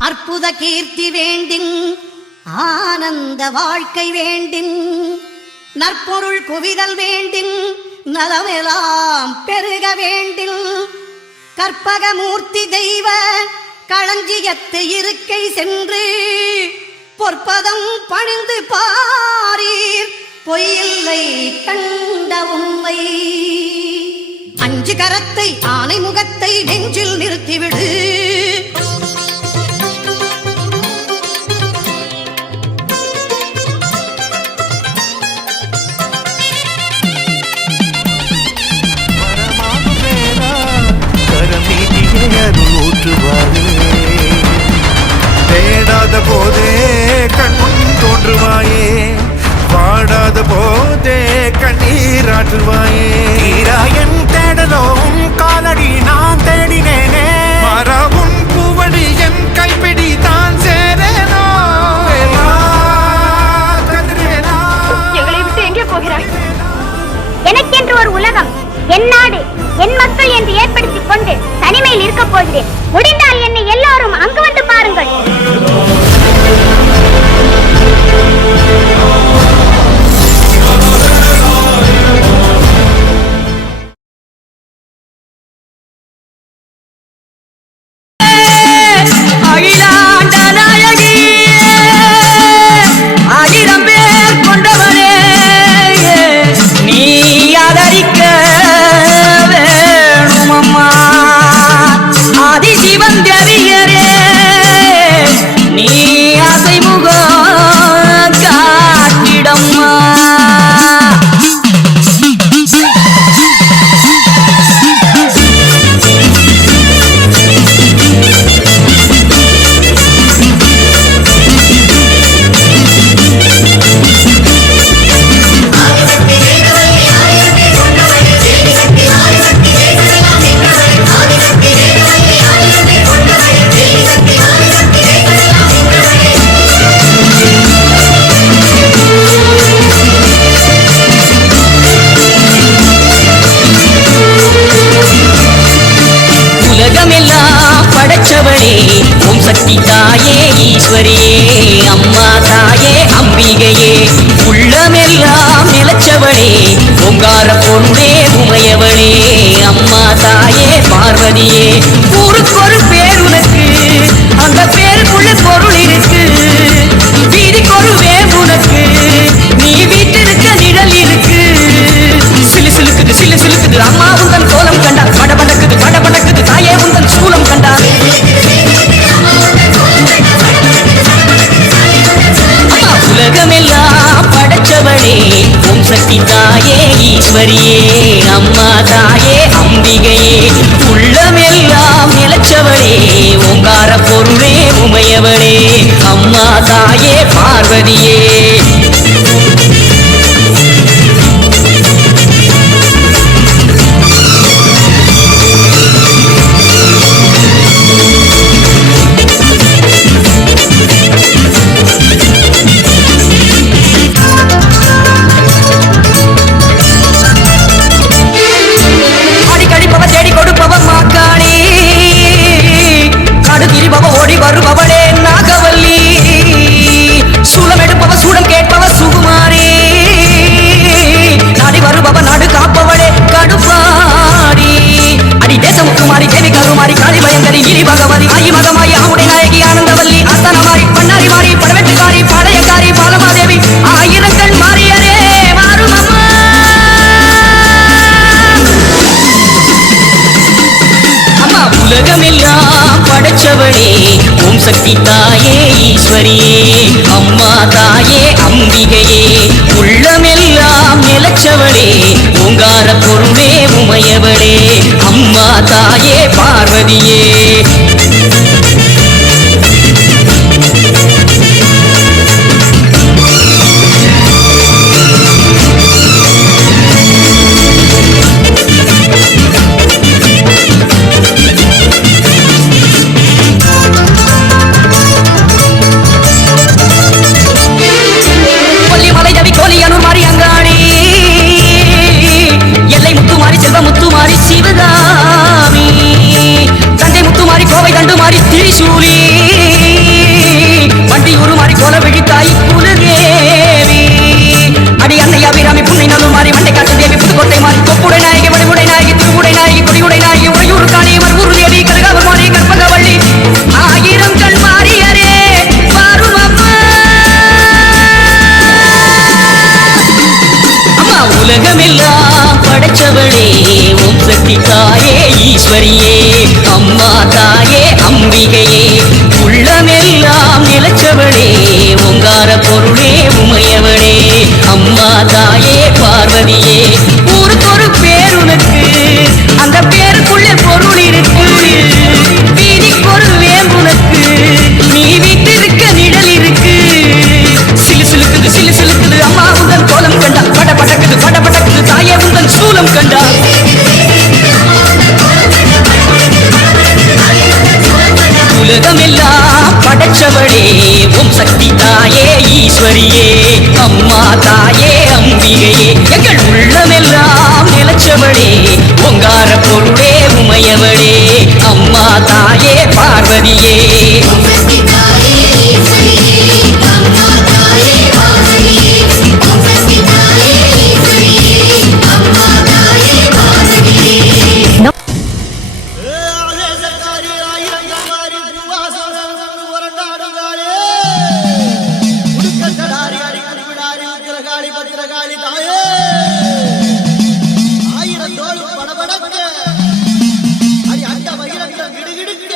அற்புத கீர்த்தி வேண்டின் ஆனந்த வாழ்க்கை வேண்டின் நற்பொருள் குவிதல் வேண்டின் நலமெல்லாம் பெருக வேண்டின் கற்பகமூர்த்தி தெய்வ களஞ்சியத்து இருக்கை சென்று பொற்பதம் பணிந்து பாரீர் பொய்யில்லை கண்ட உண்மை. அஞ்சு கரத்தை ஆனை முகத்தை நெஞ்சில் நிறுத்திவிடு. தேடாத போதே கண் தோன்றுவாயே, வாடாத போதே கண்ணீராற்றுவாயே. ஈராயன் தேடலும் காலடி நான் தேடினேனே, மரவும் பூவடி என் கைப்பிடி தான் சேரேனோ. எங்களை விட்டு எங்கே போகிறாய்? எனக்கென்று ஒரு உலகம், என் நாடு, என் மக்கள் என்று ஏற்படுத்திக் கொண்டு தனிமையில் இருக்க போகிறேன். முடிந்தால் என்னை எல்லாரும் அங்கு வந்து பாருங்கள். அம்மா தாயே அம்பிகையே, உள்ளமெல்லாம் நிலச்சவளே, ஓங்கார பொருளே உமையவளே, அம்மா தாயே பார்வதியே. அம்மா தாயே அம்பிகையே, உள்ளமெல்லாம் நிலச்சவளே, ஓங்கார பொருளே உமையவளே, அம்மா தாயே பார்வதியே. உலகமெல்லாம் படைச்சவளே உம் சக்தி தாயே ஈஸ்வரியே அம்மா தாயே அம்பிகையே எங்கள் உள்ளமெல்லாம் நிலச்சவளே பொங்கார பொருளே உமையவளே அம்மா தாயே பார்வதியே ஓம் சக்தி தாயே ஈஸ்வரியே அம்மா தாயே பார்வதியே ஓம் சக்தி தாயே ஈஸ்வரியே அம்மா தாயே பார்வதியே ஆயிரம் தோல் படபடக்க அடி அந்த மகிழங்கள் கிடுகிடுக்க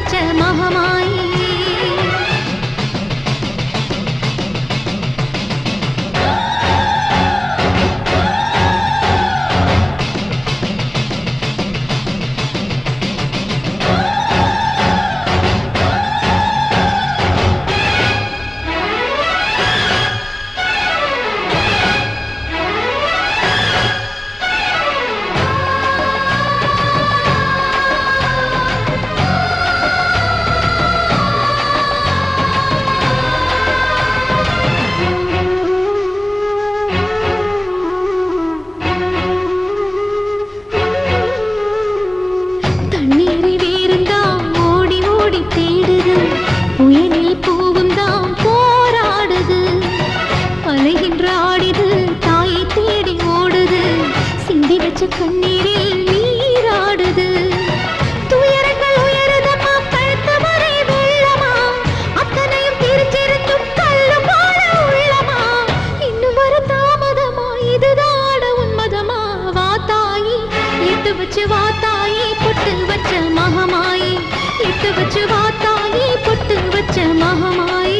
வச்ச மகமாயி. கண்ணீரில் நீராடுது. துயரங்கள் உயருதம்மா, கழுத்து வரை வெள்ளமா, அத்தனையும் தெரிஞ்சிருந்தும் கல்லு போல உள்ளமா. இன்னும் வர தாமதமா, இதுதாட உன்மதமா. வாத்தாயி எட்டு வச்சு வாத்தாயி, பொட்டு வச்ச மகமாயி. எட்டு வச்சு வாத்தாயி, பொட்டு வச்ச மகமாயி.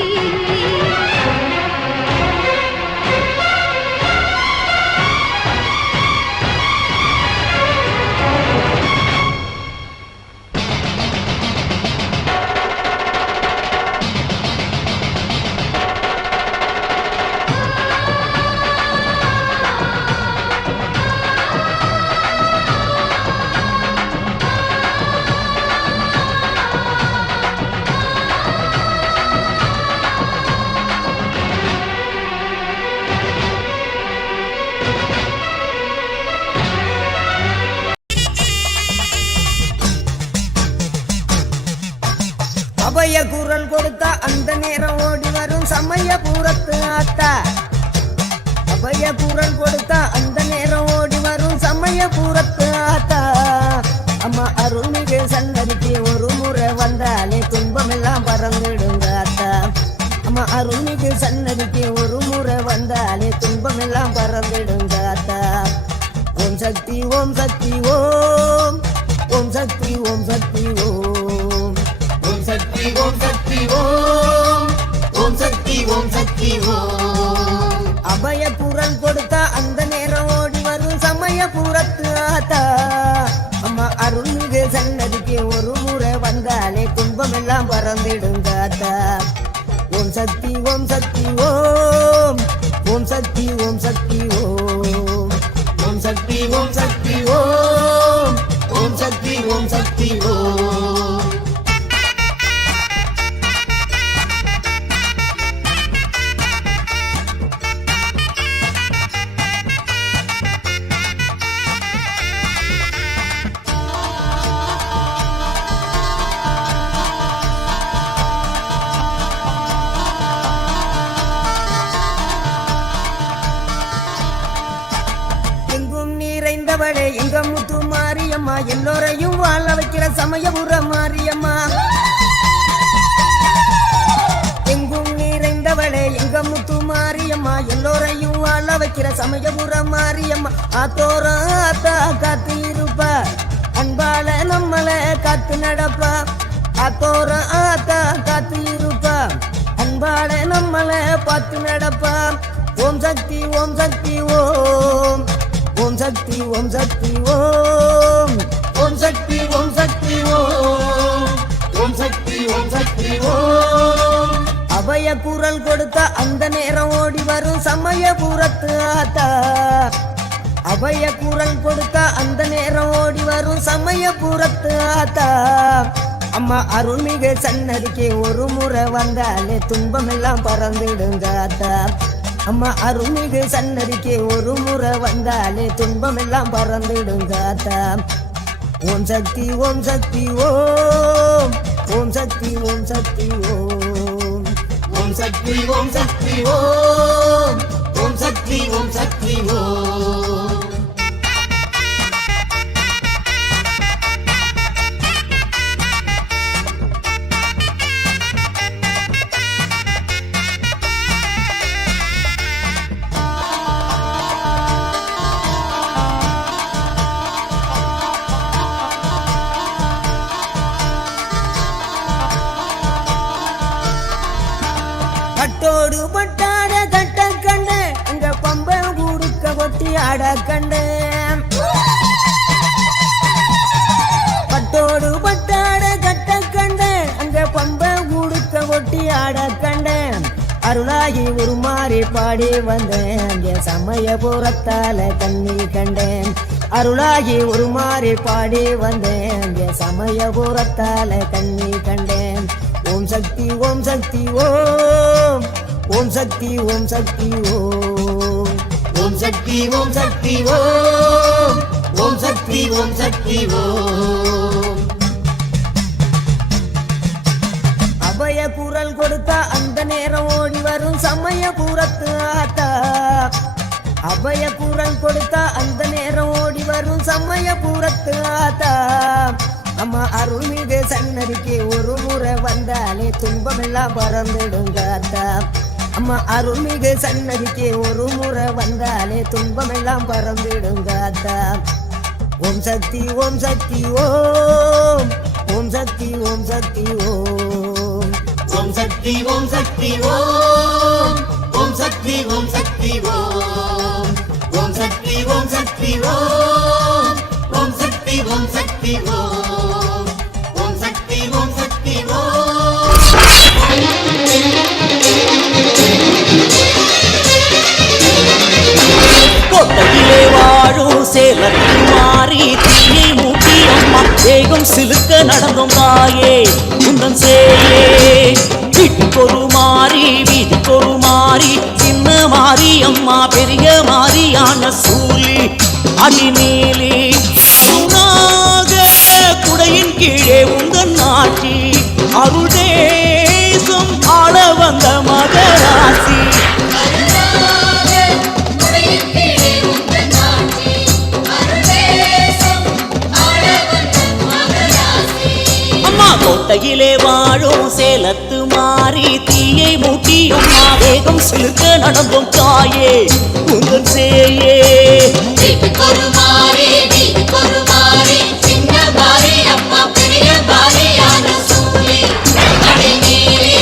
அபய குரல் கொடுத்த அந்த நேரம் ஓடி வரும் சமயபுரத்து ஆத்தா. அபய குரல் கொடுத்த அந்த நேரம் ஓடி வரும் சமயபுரத்து ஆத்தா. அம்மா அருள்மிகு சன்னதிக்கு ஒரு முறை வந்தாலே துன்பமெல்லாம் பறந்துடுங்க ஆத்தா. அம்மா அருள்மிகு சன்னதிக்கு ஒரு முறை வந்தாலே துன்பமெல்லாம் பறந்துடுங்க ஆத்தா. ஓம் சக்தி ஓம் சக்தி ஓம், ஓம் சக்தி ஓம் சக்தி ஓம். ஓம் சக்தி ஓம், ஓம் சக்தி ஓம் சக்தி ஓம். அபய குரல் கொடுத்த அந்த நேரம் ஓடி வரும் சமயபுரத்து ஆத்தா. அம்மா அருள்மிகு சன்னதிக்கு ஒரு முறை வந்தாலே துன்பமெல்லாம் பறந்துடுங்க ஆத்தா. ஓம் சக்தி ஓம் சக்தி ஓம், ஓம் சக்தி ஓம் சக்தி ஓம். ஓம் சக்தி ஓம் சக்தி ஓம், ஓம் சக்தி ஓம் சக்தி ஓம். நிறைந்தவளே எங்க முத்து மாரியம்மா, எல்லோரையும் வாழ வைக்கிற சமயபுர மாரியம்மா. எங்கும் நிறைந்தவளே எங்க முத்து மாரியம்மா, எல்லோரையும் வாழ வைக்கிற சமயபுர மாரியம்மா. ஆத்தோர ஆத்தா காத்து இருப்ப, அன்பால நம்மள காத்து நடப்ப. ஆத்தோர ஆத்தா காத்து இருப்ப, அன்பால நம்மள பார்த்து நடப்ப. ஓம் சக்தி ஓம் சக்தி ஓம், ஓம் சக்தி ஓம் சக்தி ஓம். ஓம் சக்தி ஓம் சக்தி ஓம், ஓம் சக்தி ஓம் சக்தி ஓம். அபய குரல் கொடுத்த அந்த நேரம் ஓடி வரும் சமயபுரத்து ஆத்தா. அபய குரல் கொடுத்த அந்த நேரம் ஓடி வரும் சமயபுரத்து ஆத்தா. அம்மா அருள்மிகு சன்னதிக்கு ஒரு முறை வந்தாலே துன்பமெல்லாம் பறந்துடுங்க ஆத்தா. அம்மா அருள்மிகு சன்னதிக்கு ஒரு முறை வந்தாலே துன்பமெல்லாம் பறந்துடுங்க ஆத்தா. ஓம் சக்தி ஓம் சக்தி ஓம், ஓம் சக்தி ஓம் சக்தி ஓம். ஓம் சக்தி ஓம் சக்தி ஓம், ஓம் சக்தி ஓம் சக்தி ஓம். அருளாகி உருமாறி பாடி வந்தேன் அங்கே சமயபுரத்தால கண்ணீர் கண்டேன் அருளாகி உருமாறி பாடி வந்தேன் அங்கே சமயபுரத்தால கண்ணீர் கண்டேன் ஓம் சக்தி ஓம் சக்தி ஓம் ஓம் சக்தி ஓம் சக்தி ஓம் ஓம் சக்தி ஓம் சக்தி ஓம் ஓம் சக்தி ஓம் சக்தி ஓம் அபய குரல் கொடுத்தா அந்த நேரம் ஓடி வரும் சமயபுரத்து ஆத்தா அபய குரல் கொடுத்தா அந்த நேரம் ஓடி வரும் சமயபுரத்து ஆத்தா அம்மா அருள்மிகு சன்னதிக்கு ஒரு முறை வந்தாலே துன்பமெல்லாம் பறந்துடுங்க அத்தா அம்மா அருள்மிகு சன்னதிக்கு ஒரு முறை வந்தாலே துன்பமெல்லாம் பறந்துடுங்க அத்தா ஓம் சக்தி ஓம் சக்தி ஓம் ஓம் சக்தி ஓம் சக்தி ஓம் ஓம் சக்தி ஓம் சக்தி ஓம் ஓம் சக்தி ஓம் சக்தி ஓம் ஓம் சக்தி ஓம் சக்தி ஓம் ஓம் சக்தி ஓம் சக்தி ஓம் ஓம் சக்தி ஓம் சக்தி ஓம் கொட்டையிலே வாழும் சேலத்து மாறி தீயை மூட்டி அம்மா வேகம் சிலுக்க நடந்தோம் தாயே உந்தன் சேயே வீட்டுக்கொரு மாறி வீட்டுக்கொரு மாறி சின்ன மாறி அம்மா பெரிய மாறியான சூலி அடிநீலி குடையின் கீழே உந்தன் நாட்டி அருள் தேசம் ஆள வந்த மகராசி கோட்டையிலே வாழும் சேலத்து மாறி தீயை மூட்டி அம்மா வேகம் சிலுக்க நடந்தோம் தாயே உங்கள் சேயே வீட்டுக்கொரு மாறி வீட்டுக்கொரு மாறி சின்ன பாரி அம்மா பெரிய பாரியான சூழி அடிநீலி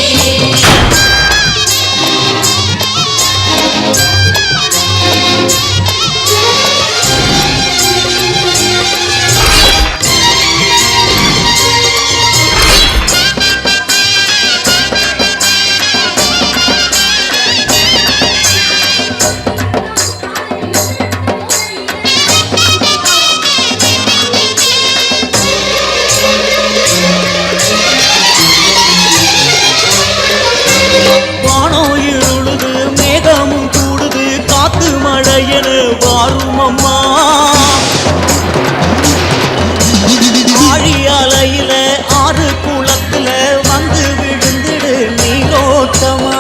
மழையனு வாரும் அம்மா ஆழி அலையில ஆறு குளத்துல வந்து விழுந்துடு நீரோட்டமா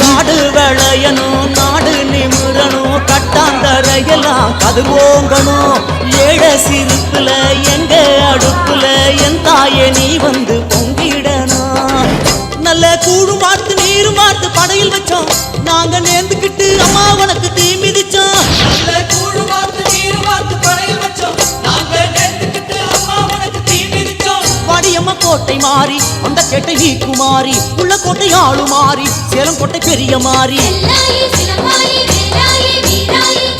காடு விளையணும் நாடு நிமிரணும் கட்டாந்தரையெல்லாம் கதுவோங்கணும் ஏழ சிரிப்புல எங்க அடுப்புல என் தாயே நீ வந்து பொங்கிடணும் நல்ல கூடு மாத்து நீரு மாத்து படையில் வச்சோம் நாங்க நேர்ந்துக்கிட்டு அம்மா உனக்கு தீ மிதிச்சோம் நல்ல கூடு மாத்து நீரு மாத்து படையில் வச்சோம் நாங்க நேர்ந்துக்கிட்டு அம்மா உனக்கு தீ மிதிச்சோம் வாடியம்மா கோட்டை மாறி அந்த கேட்டை நீ குமாரி உள்ள கோட்டை ஆளு மாறி சேலம் கோட்டை பெரிய மாறி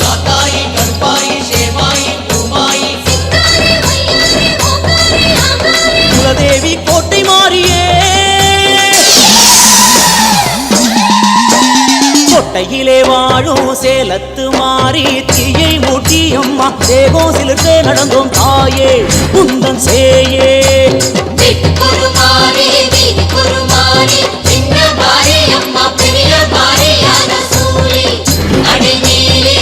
தாத்தாயி கருப்பாயி சேவாயி பூமாயி குலதேவி கோட்டை மாறியே கொட்டையிலே வாழும் சேலத்து மாறி தீயை மூட்டி அம்மா தேகம் சிலிர்க்க நடந்தோம் தாயே உந்தன் சேயே வீட்டுக்கொரு மாறி வீட்டுக்கொரு மாறி சின்ன பாரி அம்மா பெரிய பாரியான சூழி அடிநீலி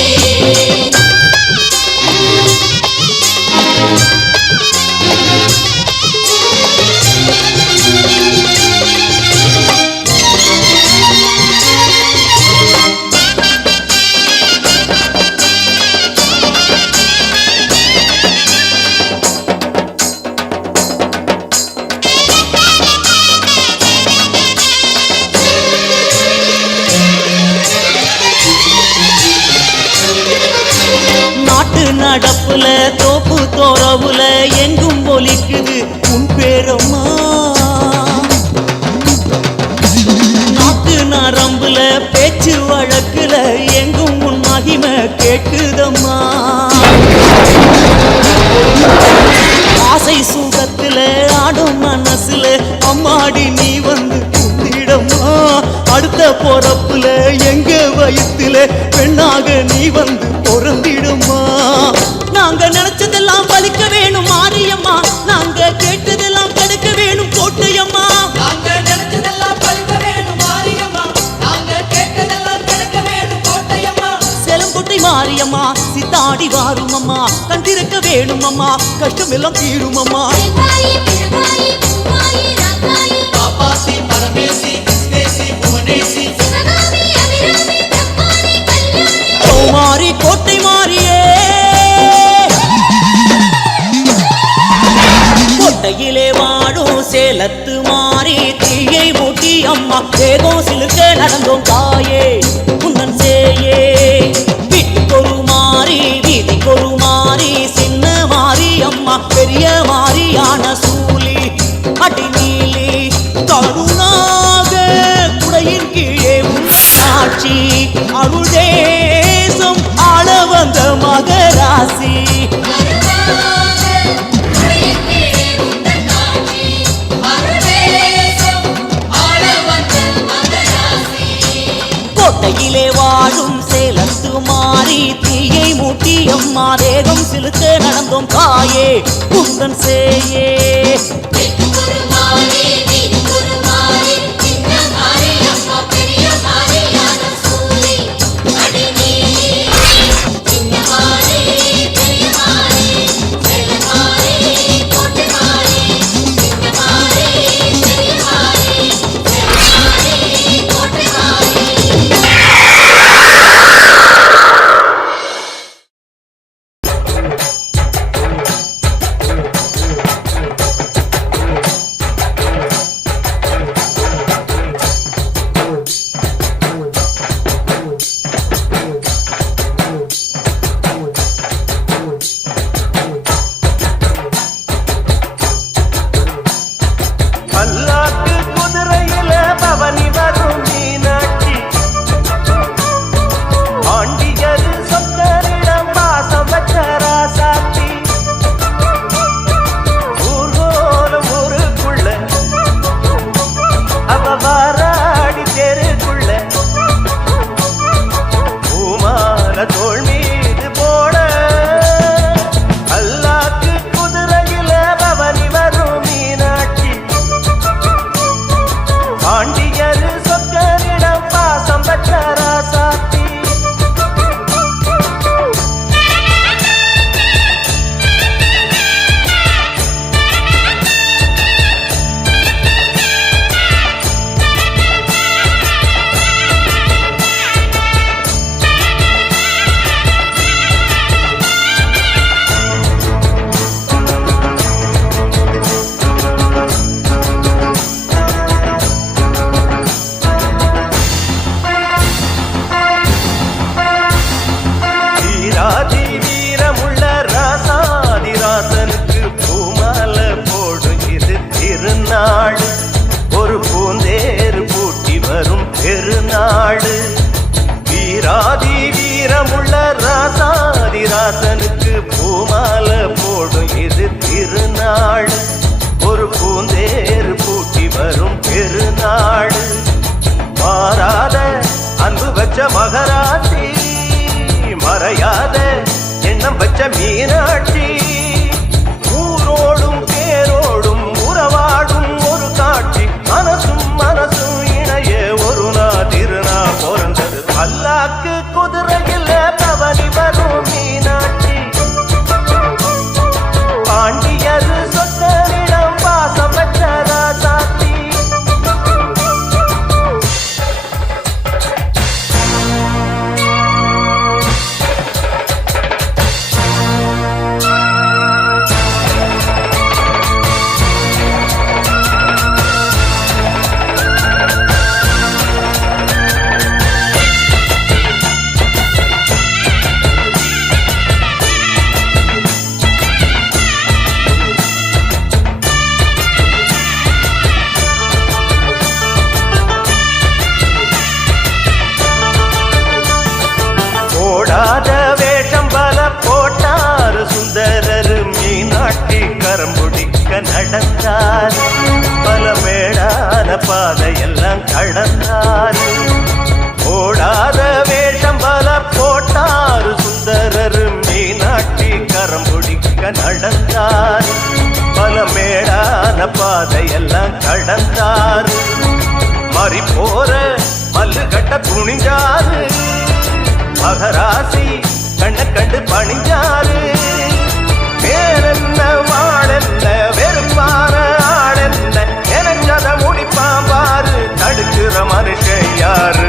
நடப்புல தோப்பு தோறவுல எங்கும் ஒலிக்குது உன் பேரம்மா நாக்கு நரம்புல பேச்சு வழக்குல எங்கும் உன் மகிமை கேட்குதம்மா ஆசை சுகத்துல ஆடும் மனசுல அம்மாடி நீ வந்து பொறப்புல எங்க வயித்துல பெண்ணாக நீ வந்து பொறந்திடுமா. நாங்க நினைச்சதெல்லாம் பலிக்க வேணும் மாரியம்மா, நாங்க கேட்டதெல்லாம் கிடைக்க வேணும் கோட்டையம்மா. நாங்க நினைச்சதெல்லாம் பலிக்க வேணும் மாரியம்மா, நாங்க கேட்டதெல்லாம் கிடைக்க வேணும் கோட்டையம்மா. சேலங்கோட்டை மாரியம்மா சித்தாடி வாரும் அம்மா, கண் திறக்க வேணும் அம்மா, கஷ்டம் எல்லாம் தீரும் அம்மா. பாப்பாசி பரமேசி கிருஷ்ணேசி புவனேசி மாறி கோட்டை மாறியே கோட்டையிலே வாடும் சேலத்து மாறி தீயை மூட்டி அம்மா வேகம் சிலுக்க நடந்தோம் தாயே உந்தன் சேயே. வீட்டுக்கொரு மாறி வீதிக்கொரு மாறி சின்ன மாறி அம்மா பெரிய மாறியான சூலி அடி நீலி கருணாக குடையின் கீழே ஆட்சி அருள் தேசம் ஆள வந்த மகராசி. கோட்டையிலே வாழும் சேலத்து மாறி தீயை மூட்டி அம்மா தேகம் சிலுக்க நடந்தோம் தாயே உந்தன் சேயே. மகராசி மறையாத எண்ணம் வச்ச மீனாட்சி ஊரோடும் பேரோடும் உறவாடும் ஒரு காட்சி மனசும் மனசும் இணைய ஒரு நாள் திருநா பிறந்தது பல்லாக்கு குதிரையில் பவனி வரும் மீனாட்சி பாண்டியது சொத்தரிடம் பாசம் வச்சதா சாத்தி நடந்தார் பல மேடான பாதையெல்லாம் கடந்தார் பாதையெல்லாம் கடந்தாரு மாறி போற மல்லு கட்ட துணிஞ்சாரு மகராசி கண்ண கண்டு பணிஞ்சாரு வேறென்ன வாழென்ன வெறுமான ஆளென்ன எனக்கத முடிப்பான் பாரு தடுக்கிற மனுஷன் யாரு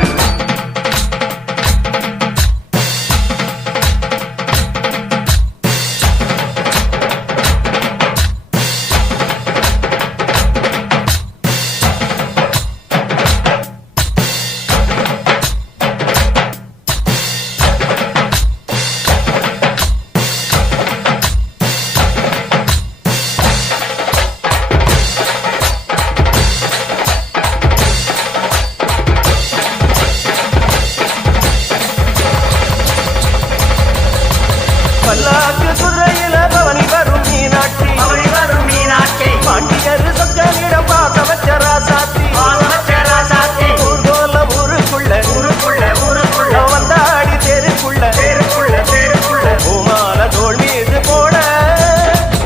பல்லாக்கு குதிரையில பவனி வரும் மீனாட்சி பாண்டியர் சொக்கனிடம் பாச வச்ச ராசாத்தி ஊர்கோல ஊருக்குள்ள வந்தாடி தெருக்குள்ள பூமால தோல் மீது போட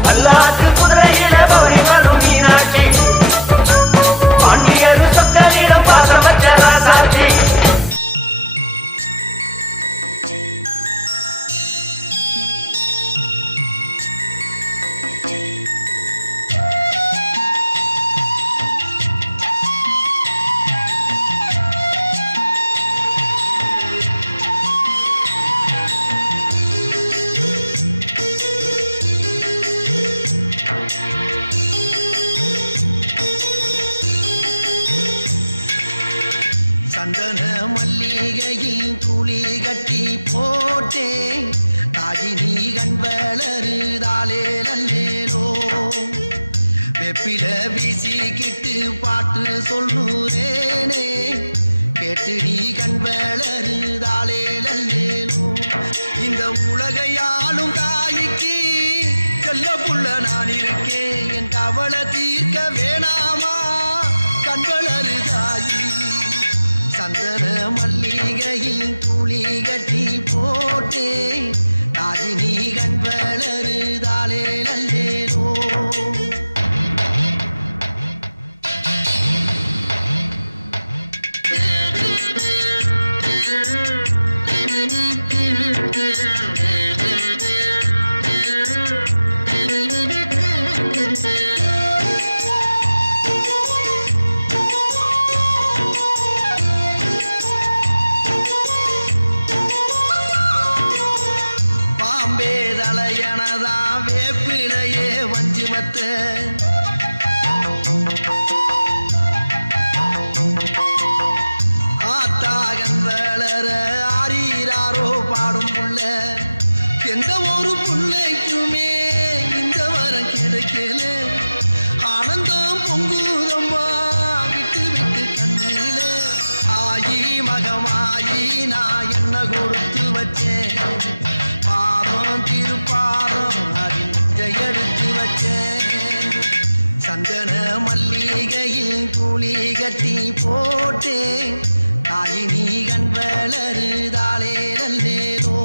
பல்லாக்கு குதிரையில பவனி வரும் மீனாட்சி பாண்டியர் சொக்கனிடம் பாச வச்ச ராசாத்தி சந்தன மல்லிகையின் துளி கட்டி போட்டேன் தாயினி கண் வளருதாலே நல்லேலோ வெப்பில வீசிக்கிட்டு பாட்டு சொல்லுறேனே கேட்டு நீ கண் வளருதாலே நல்லேலோ இந்த உலகையாளும் தாய்க்கு செல்ல புள்ள நான் இருக்கேன் என் கவலை தீர்க்க வேணாமா கண் வளருதாயி சந்தன மல்லிகையில் துளி கட்டி போட்டே தாஜினி கண் வளருதாலே நல்லேலோ பாம்பே தலையனதா வேப்பிலையே வஞ்சிமத்த ஆத்தாகன் வளர ஆரீராரோ பாடும் புள்ள எந்த ஒரு புள்ளைக்குமே இந்த வரம் கிடைக்கல ஆனந்தம் பொங்குதம்மா விட்டு விட்டு கண்ணில ஆயி மகமாயி நான் என்ன கொடுத்து வச்சேன் பாதம் திருப்பாதம் அறிஞ்ச எடுத்து வச்சேன் சந்தன மல்லிகையில் துளி கட்டி போட்டேன் தாயினி கண் வளருதாலே நல்லேலோ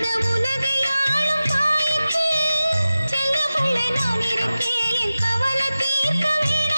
இந்த உலகை ஆளும் தாய்க்கு செல்ல பிள்ளை நான் இருக்கேன் என் கவலை தீர்க்க வேண்டும்